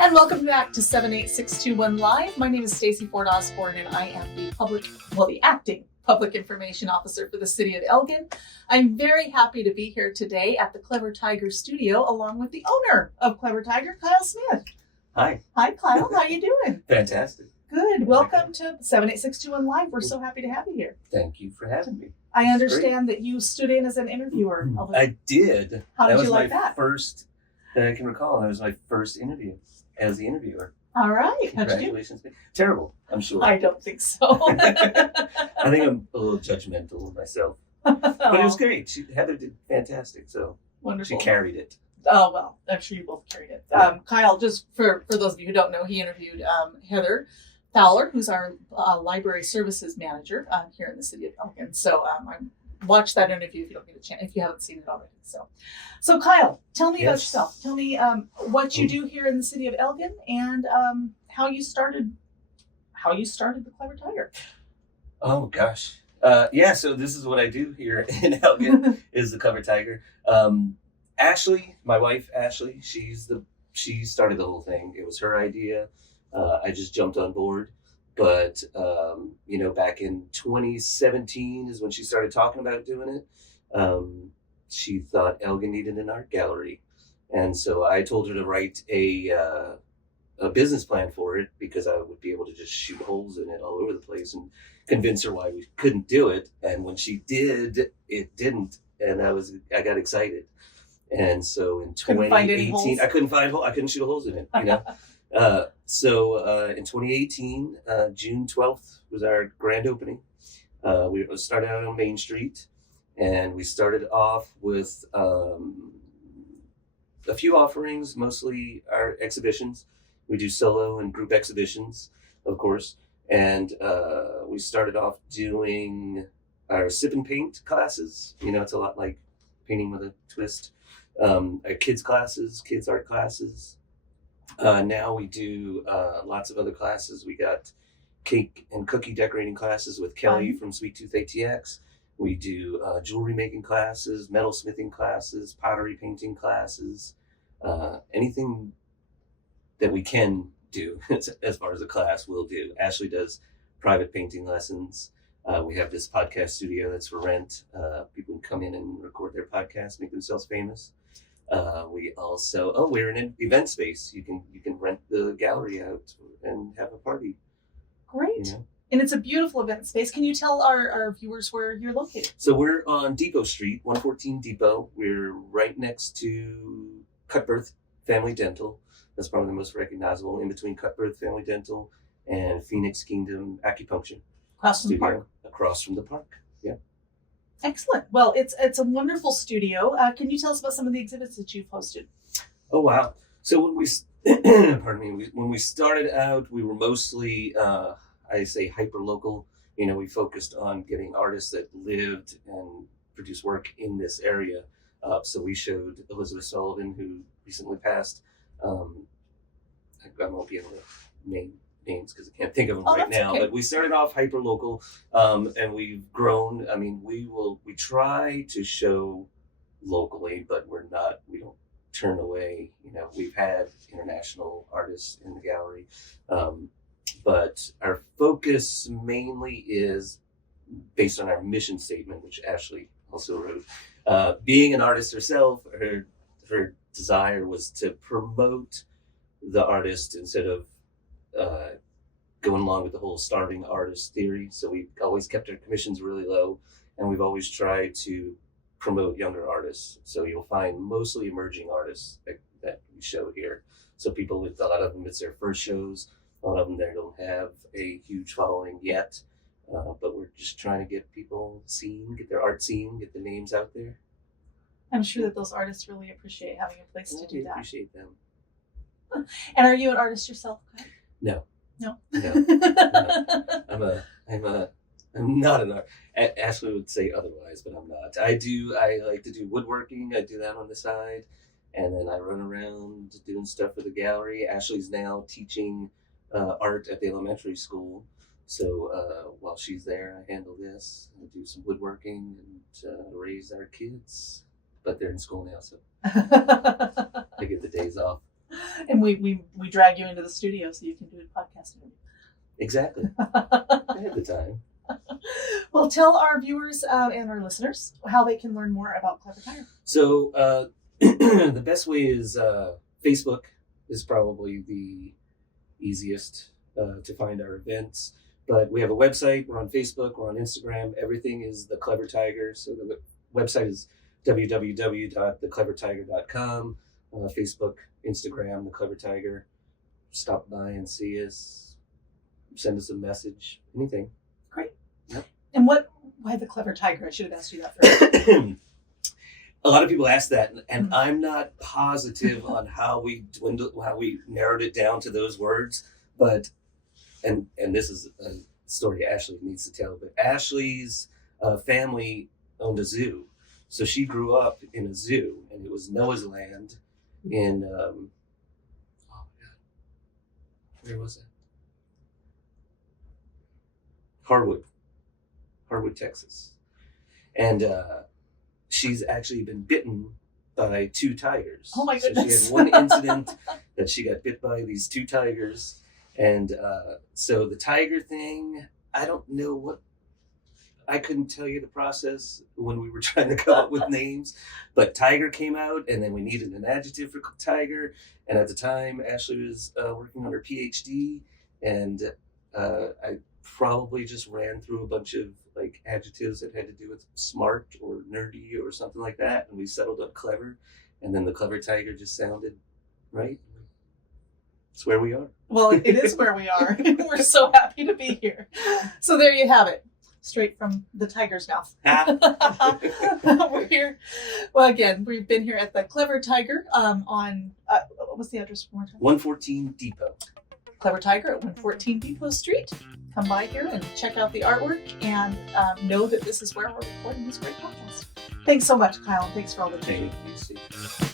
And welcome back to 78621 Live. My name is Stacey Osborne, and I am the acting public information officer for the city of Elgin. I'm very happy to be here today at the Clever Tiger studio, along with the owner of Clever Tiger, Kyle Smith. Hi. Hi, Kyle. How you doing? Fantastic. Good. Welcome to 78621 Live. We're so happy to have you here. Thank you for having me. I understand that you stood in as an interviewer. I did. How did you like that? that? First that I can recall. That was my first interview as the interviewer. All right. How'd you do? Congratulations. Terrible, I'm sure. I don't think so. I think I'm a little judgmental of myself. But it was great. Heather did fantastic, so Wonderful. she carried it. Oh, well, I'm sure you both carried it. Kyle, just for those of you who don't know, he interviewed Heather Fowler, who's our library services manager here in the city of Elgin. So I watched that interview if you don't get a chance, if you haven't seen it already. So Kyle, tell me about yourself. Tell me what you do here in the city of Elgin and how you started the Clever Tiger. Oh gosh. So this is what I do here in Elgin is the Clever Tiger. Ashley, my wife Ashley, she started the whole thing. It was her idea. I just jumped on board. But back in 2017 is when she started talking about doing it. She thought Elgin needed an art gallery, and so I told her to write a business plan for it because I would be able to just shoot holes in it all over the place and convince her why we couldn't do it. And when she did, it didn't, and I got excited. And so in 2018, I couldn't shoot holes in it, So in 2018, June 12th was our grand opening. We started out on Main Street, and we started off with a few offerings, mostly our exhibitions. We do solo and group exhibitions, of course. And we started off doing our sip and paint classes. It's a lot like painting with a twist. Our kids classes, kids art classes. Now we do lots of other classes. We got cake and cookie decorating classes with Kelly from Sweet Tooth ATX. We do jewelry making classes, metal smithing classes, pottery painting classes, anything that we can do as far as a class we'll do. Ashley does private painting lessons. We have this podcast studio that's for rent. People can come in and record their podcasts, make themselves famous. We also, we're in an event space. You can rent the gallery out and have a party. Great. And it's a beautiful event space. Can you tell our viewers where you're located? So we're on Depot Street, 114 Depot. We're right next to Cutbirth Family Dental. That's probably the most recognizable, in between Cutbirth Family Dental and Phoenix Kingdom Acupuncture. Across from the park. Across from the park, yeah. Excellent. Well, it's a wonderful studio. Can you tell us about some of the exhibits that you've hosted? Oh, wow. So when we when we started out, we were mostly, I say hyper local. We focused on getting artists that lived and produced work in this area. So we showed Elizabeth Sullivan, who recently passed. I won't be able to name names because I can't think of them right now. Okay. But we started off hyper local, and we've grown. I mean, we try to show locally, but we don't turn away. We've had international artists in the gallery, but our focus mainly is based on our mission statement, which Ashley also wrote. Being an artist herself, her desire was to promote the artist instead of going along with the whole starving artist theory. So we've always kept our commissions really low, and we've always tried to promote younger artists. So you'll find mostly emerging artists that we show here. So a lot of them, it's their first shows. A lot of them, they don't have a huge following yet, but we're just trying to get people seen, get their art seen, get the names out there. I'm sure that those artists really appreciate having a place to do that. Appreciate them. And are you an artist yourself? No. No. I'm not an artist. Ashley would say otherwise, but I'm not. I like to do woodworking. I do that on the side. And then I run around doing stuff for the gallery. Ashley's now teaching art at the elementary school. So while she's there, I handle this. I do some woodworking and raise our kids. But they're in school now, so they get the days off. And we drag you into the studio so you can do a podcast interview. Exactly. I had the time. Well, tell our viewers and our listeners how they can learn more about Clever Tiger. So the best way is Facebook is probably the easiest to find our events. But we have a website. We're on Facebook. We're on Instagram. Everything is The Clever Tiger. So the website is www.theclevertiger.com. Facebook, Instagram, The Clever Tiger. Stop by and see us. Send us a message. Anything. Great. Yep. And why The Clever Tiger? I should have asked you that first. A lot of people ask that, and I'm not positive on how we narrowed it down to those words. But and this is a story Ashley needs to tell. But Ashley's family owned a zoo, so she grew up in a zoo, and it was Noah's Land in oh my God, where was it? Harwood, Texas, and she's actually been bitten by 2 tigers. Oh my So goodness. she had one incident that she got bit by these 2 tigers. And so the tiger thing, I don't know what, I couldn't tell you the process when we were trying to come up with names, but tiger came out, and then we needed an adjective for tiger. And at the time, Ashley was working on her PhD, and I probably just ran through a bunch of like adjectives that had to do with smart or nerdy or something like that, and we settled on clever, and then the Clever Tiger just sounded right. It's where we are. Well, it is where we are. We're so happy to be here. So there you have it, straight from the tiger's mouth. We're here. Well, again, we've been here at the Clever Tiger on what was the address one more time? 114 Depot. Clever Tiger at 114 Depot Street. Come by here and check out the artwork, and know that this is where we're recording this great podcast. Thanks so much, Kyle, and thanks for all the training. Thank you.